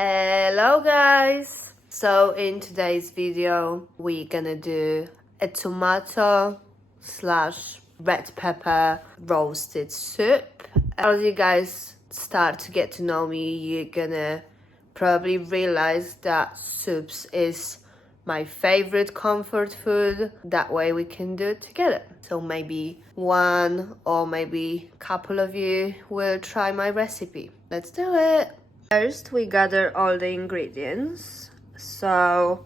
Hello guys! So in today's video we're gonna do a tomato slash red pepper roasted soup. As you guys start to get to know me, you're gonna probably realize that soups is my favorite comfort food. That way we can do it together. So maybe one or maybe a couple of you will try my recipe. Let's do it! First, we gather all the ingredients. So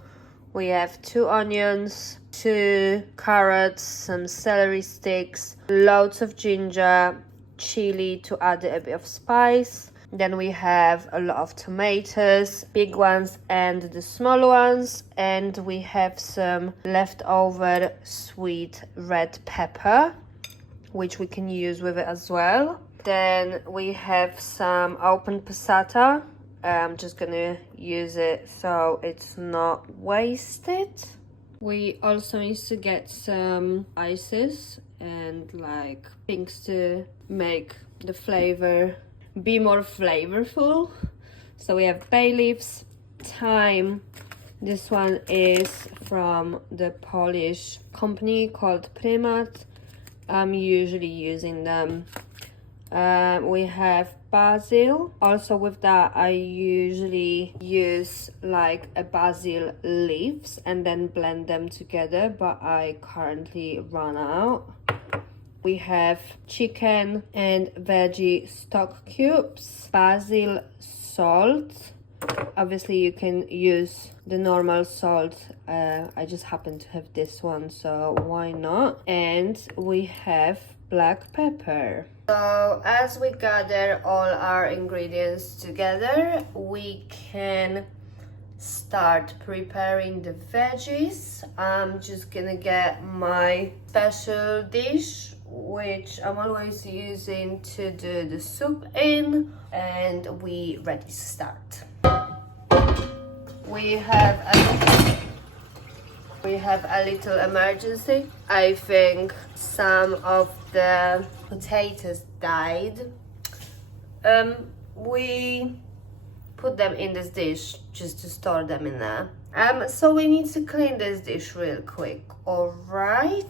we have 2 onions, 2 carrots, some celery sticks, loads of ginger, chili to add a bit of spice. Then we have a lot of tomatoes, big ones and the small ones. And we have some leftover sweet red pepper, which we can use with it as well. Then we have some open passata. I'm just gonna use it so it's not wasted. We also need to get some spices and like things to make the flavor be more flavorful. So we have bay leaves, thyme. This one is from the Polish company called Primat. I'm usually using them. We have basil. Also with that I usually use like a basil leaves and then blend them together, but I currently run out. We have chicken and veggie stock cubes, basil, salt. Obviously you can use the normal salt. I just happen to have this one, so why not? And we have black pepper. So as we gather all our ingredients together, we can start preparing the veggies. I'm just gonna get my special dish, which I'm always using to do the soup in, and we ready to start. We have a little emergency. I think some of the potatoes died. We put them in this dish just to store them in there. So we need to clean this dish real quick. All right.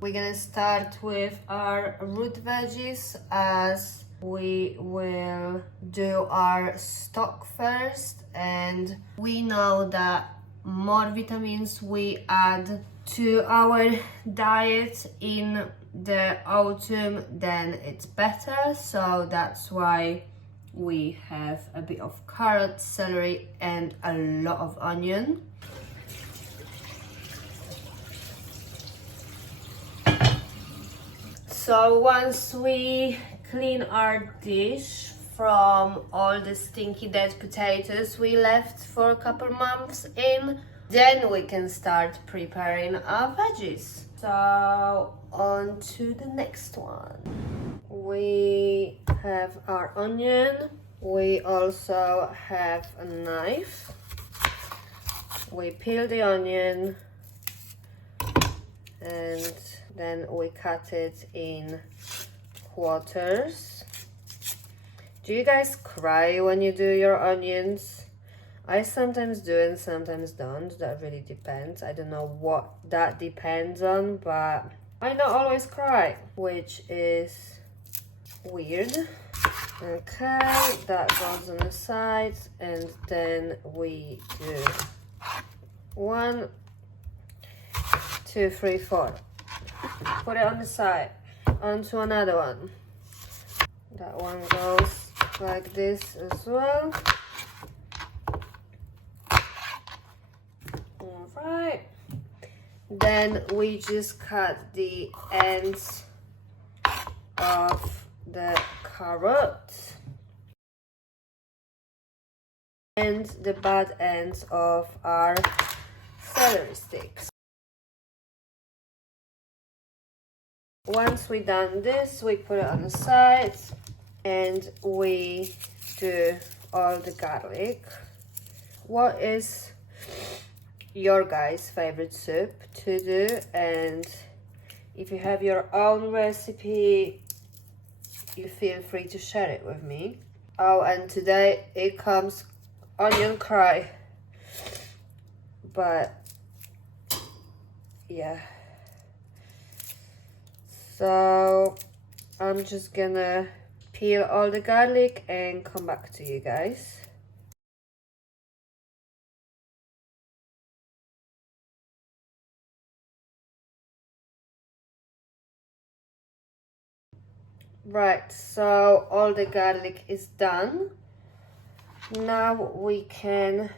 We're gonna start with our root veggies, as we will do our stock first, and we know that more vitamins we add to our diet in the autumn, then it's better. So that's why we have a bit of carrot, celery and a lot of onion. So once we clean our dish from all the stinky dead potatoes we left for a couple months in, then we can start preparing our veggies. So on to the next one. We have our onion. We also have a knife. We peel the onion and then we cut it in quarters. Do you guys cry when you do your onions? I sometimes do and sometimes don't. That really depends. I don't know what that depends on, but I not always cry, which is weird. Okay, that goes on the sides, and then we do 1, 2, 3, 4. Put it on the side, onto another one. That one goes like this as well. Alright. Then we just cut the ends of the carrot and the bad ends of our celery sticks. Once we done this, we put it on the side and we do all the garlic. What is your guys' favorite soup to do? And if you have your own recipe, you feel free to share it with me. Oh, and today it comes onion curry. But yeah. So I'm just gonna peel all the garlic and come back to you guys. Right, so all the garlic is done. Now we can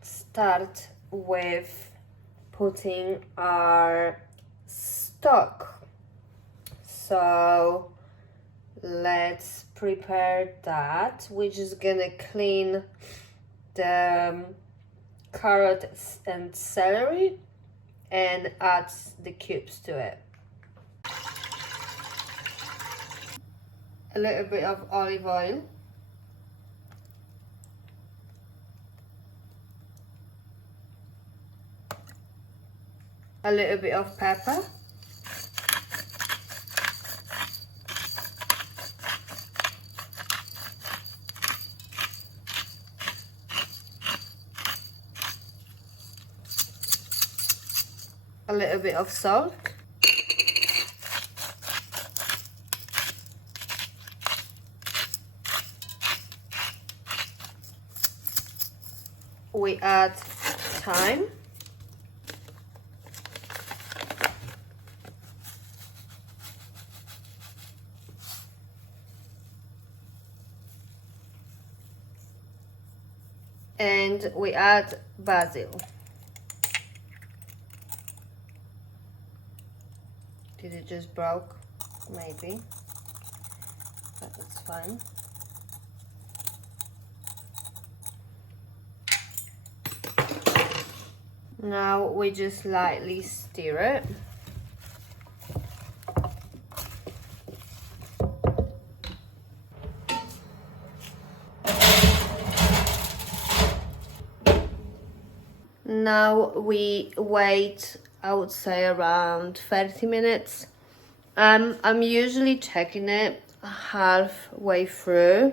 start with putting our stock. So let's prepare that. We're just gonna clean the carrots and celery and add the cubes to it. A little bit of olive oil. A little bit of pepper. A little bit of salt. We add thyme. And we add basil. Did it just broke? Maybe, but it's fine. Now we just lightly stir it. Now we wait, I would say around 30 minutes. I'm usually checking it halfway through.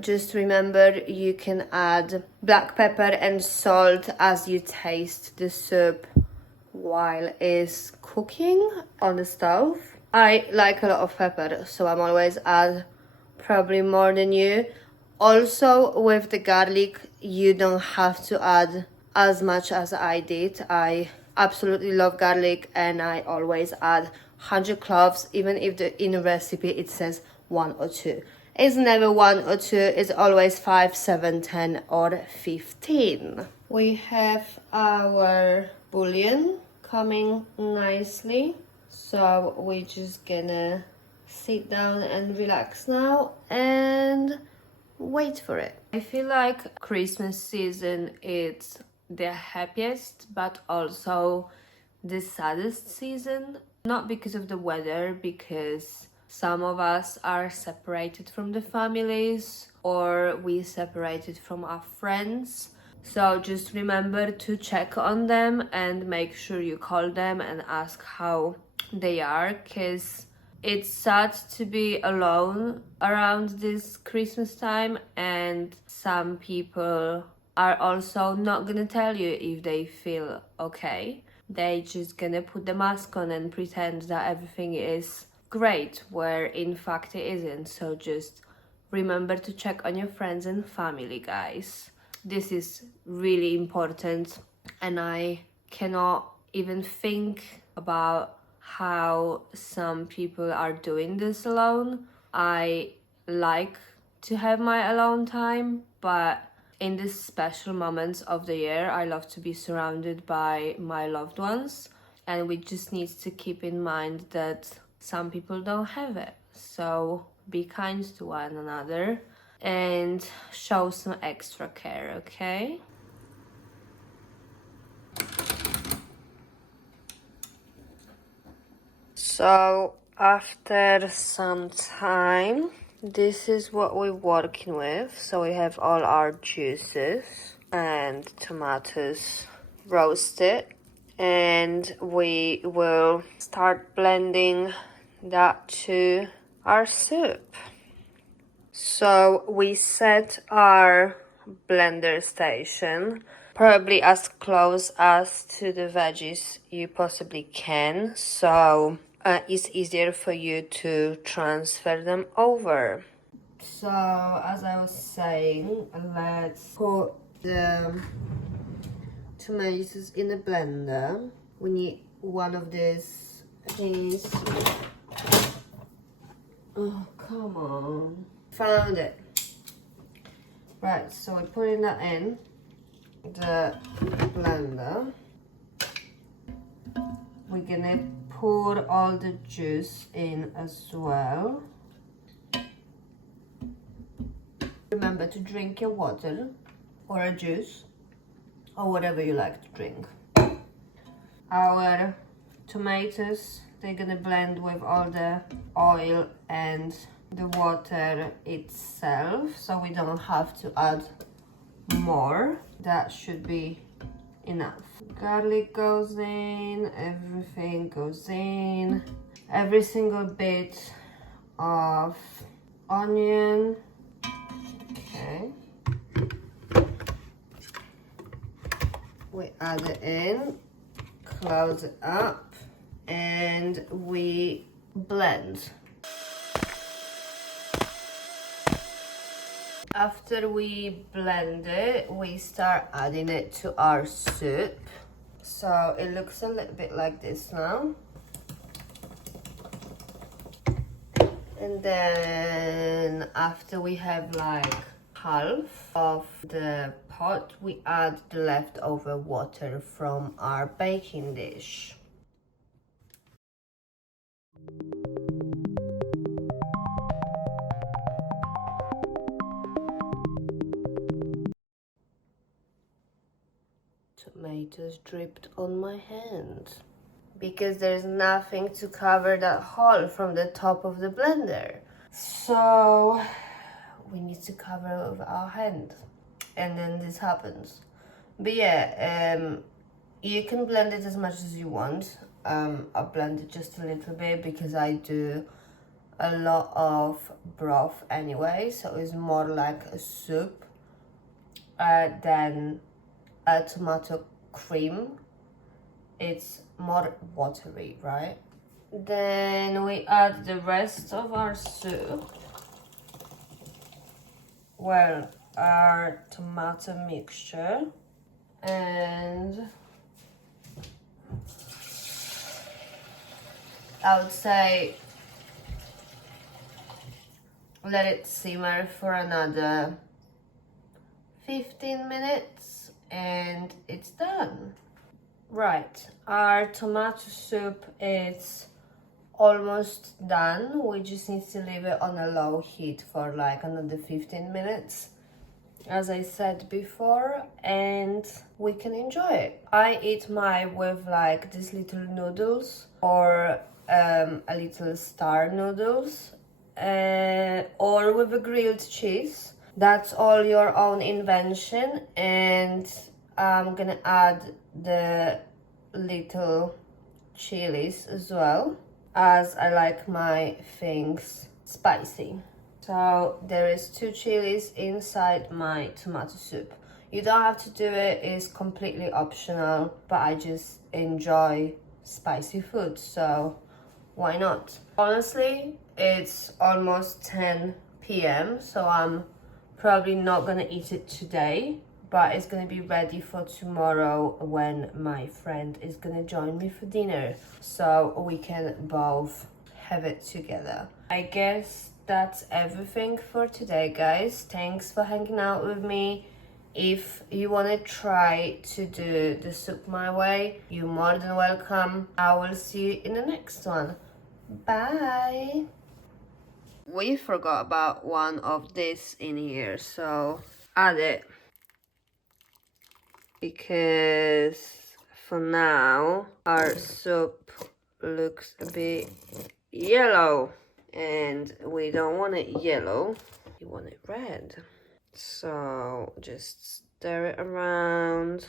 Just remember you can add black pepper and salt as you taste the soup while it's cooking on the stove. I like a lot of pepper, so I'm always add probably more than you. Also with the garlic, you don't have to add as much as I did. I absolutely love garlic and I always add 100 cloves, even if in the recipe it says 1 or 2. It's never 1 or 2, it's always 5, 7, 10 or 15. We have our bouillon coming nicely, so we're just gonna sit down and relax now and wait for it. I feel like Christmas season is the happiest but also the saddest season, not because of the weather, because some of us are separated from the families or we separated from our friends. So just remember to check on them and make sure you call them and ask how they are, because it's sad to be alone around this Christmas time, and some people are also not gonna tell you if they feel okay. They just gonna put the mask on and pretend that everything is great, where in fact it isn't. So just remember to check on your friends and family, guys. This is really important, and I cannot even think about how some people are doing this alone. I like to have my alone time, but in these special moments of the year, I love to be surrounded by my loved ones, and we just need to keep in mind that some people don't have it. So be kind to one another and show some extra care, okay? So after some time, this is what we're working with. So we have all our juices and tomatoes roasted, and we will start blending that to our soup. So we set our blender station probably as close as to the veggies you possibly can, so it's easier for you to transfer them over. So as I was saying, let's put the tomatoes in a blender. We need one of these things. Oh, come on. Found it. Right, so we're putting that in the blender. We're gonna pour all the juice in as well. Remember to drink your water or a juice or whatever you like to drink. Our tomatoes, they're gonna blend with all the oil and the water itself, so we don't have to add more. That should be enough. Garlic goes in, everything goes in, every single bit of onion. Okay, we add it in, close it up, and we blend. After we blend it, we start adding it to our soup. So it looks a little bit like this now. And then after we have like half of the pot, we add the leftover water from our baking dish. Tomatoes dripped on my hand because there's nothing to cover that hole from the top of the blender, so we need to cover it with our hand, and then this happens. But yeah, you can blend it as much as you want. I blend it just a little bit because I do a lot of broth anyway, so it's more like a soup than a tomato cream. It's more watery, right? Then we add the rest of our soup. Well, our tomato mixture, and I would say let it simmer for another 15 minutes and it's done. Right, our tomato soup is almost done. We just need to leave it on a low heat for like another 15 minutes, as I said before, and we can enjoy it. I eat mine with like these little noodles or a little star noodles or with a grilled cheese. That's all your own invention, and I'm gonna add the little chilies as well, as I like my things spicy. So there is 2 chilies inside my tomato soup. You don't have to do it, it's completely optional, but I just enjoy spicy food, so why not? Honestly, it's almost 10 p.m, so I'm probably not gonna eat it today, but it's gonna be ready for tomorrow when my friend is gonna join me for dinner, so we can both have it together. I guess that's everything for today, guys. Thanks for hanging out with me. If you want to try to do the soup my way, you're more than welcome. I will see you in the next one. Bye. We forgot about one of this in here, so add it, because for now our soup looks a bit yellow and we don't want it yellow, we want it red. So just stir it around,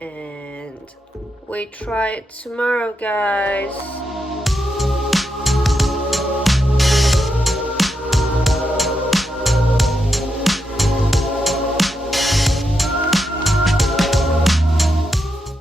and we try it tomorrow, guys.